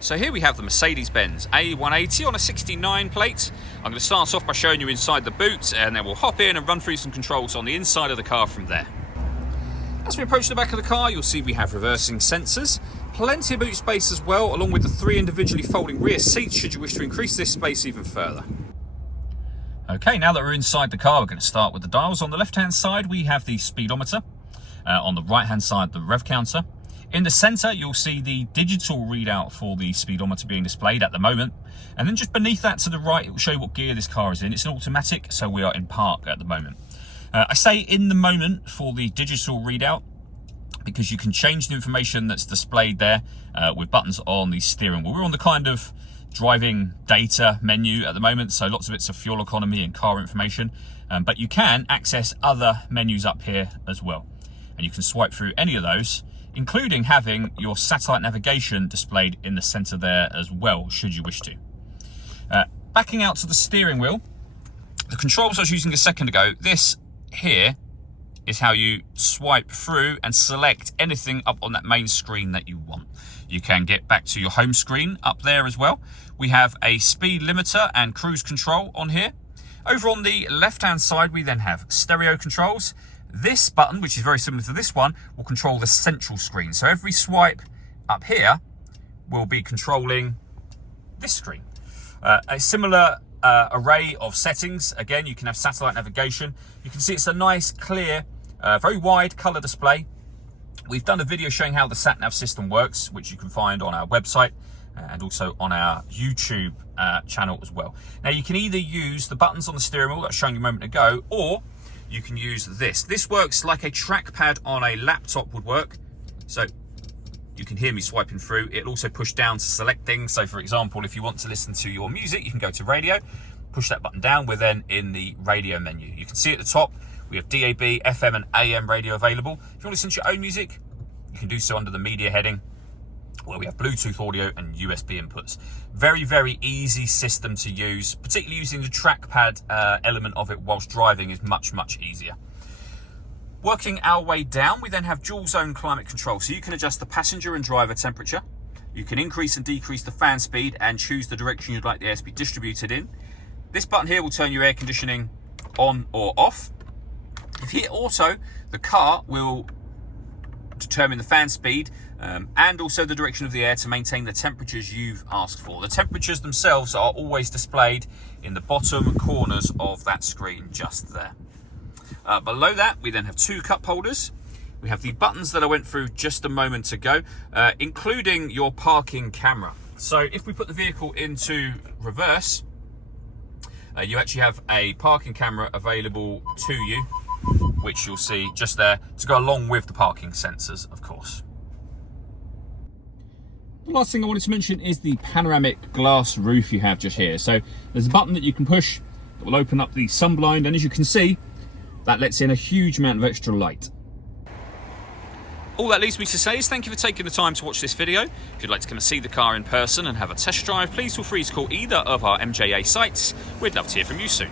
So here we have the Mercedes-Benz A180 on a 69 plate. I'm going to start off by showing you inside the boot, and then we'll hop in and run through some controls on the inside of the car from there. As we approach the back of the car, you'll see we have reversing sensors, plenty of boot space as well, along with the 3 individually folding rear seats should you wish to increase this space even further. Okay, now that we're inside the car, we're going to start with the dials. On the left-hand side, we have the speedometer. On the right-hand side, the rev counter. In the center, you'll see the digital readout for the speedometer being displayed at the moment. And then just beneath that to the right, it will show you what gear this car is in. It's an automatic, so we are in park at the moment. I say in the moment for the digital readout because you can change the information that's displayed there with buttons on the steering wheel. We're on the kind of driving data menu at the moment, so lots of it's of fuel economy and car information. But you can access other menus up here as well. And you can swipe through any of those, including having your satellite navigation displayed in the center there as well, should you wish to. Backing out to the steering wheel, the controls I was using a second ago, this here is how you swipe through and select anything up on that main screen that you want. You can get back to your home screen up there as well. We have a speed limiter and cruise control on here. Over on the left-hand side, we then have stereo controls. This button, which is very similar to this one, will control the central screen. So every swipe up here will be controlling this screen. A similar array of settings. Again, you can have satellite navigation. You can see it's a nice, clear, very wide color display. We've done a video showing how the sat-nav system works, which you can find on our website and also on our YouTube channel as well. Now, you can either use the buttons on the steering wheel that I was showing you a moment ago, or you can use this. This works like a trackpad on a laptop would work. So you can hear me swiping through. It'll also push down to select things. So for example, if you want to listen to your music, you can go to radio, push that button down. We're then in the radio menu. You can see at the top, we have DAB, FM and AM radio available. If you want to listen to your own music, you can do so under the media heading, where we have Bluetooth audio and USB inputs. Very, very easy system to use, particularly using the trackpad element of it whilst driving is much, much easier. Working our way down, we then have dual zone climate control. So you can adjust the passenger and driver temperature. You can increase and decrease the fan speed and choose the direction you'd like the air to be distributed in. This button here will turn your air conditioning on or off. If you hit auto, the car will determine the fan speed and also the direction of the air to maintain the temperatures you've asked for. The temperatures themselves are always displayed in the bottom corners of that screen just there. Below that, we then have 2 cup holders. We have the buttons that I went through just a moment ago, including your parking camera. So if we put the vehicle into reverse, you actually have a parking camera available to you, which you'll see just there to go along with the parking sensors, of course. The last thing I wanted to mention is the panoramic glass roof you have just here. So there's a button that you can push that will open up the sun blind, and as you can see, that lets in a huge amount of extra light. All that leaves me to say is thank you for taking the time to watch this video. If you'd like to come and see the car in person and have a test drive, please feel free to call either of our MJA sites. We'd love to hear from you soon.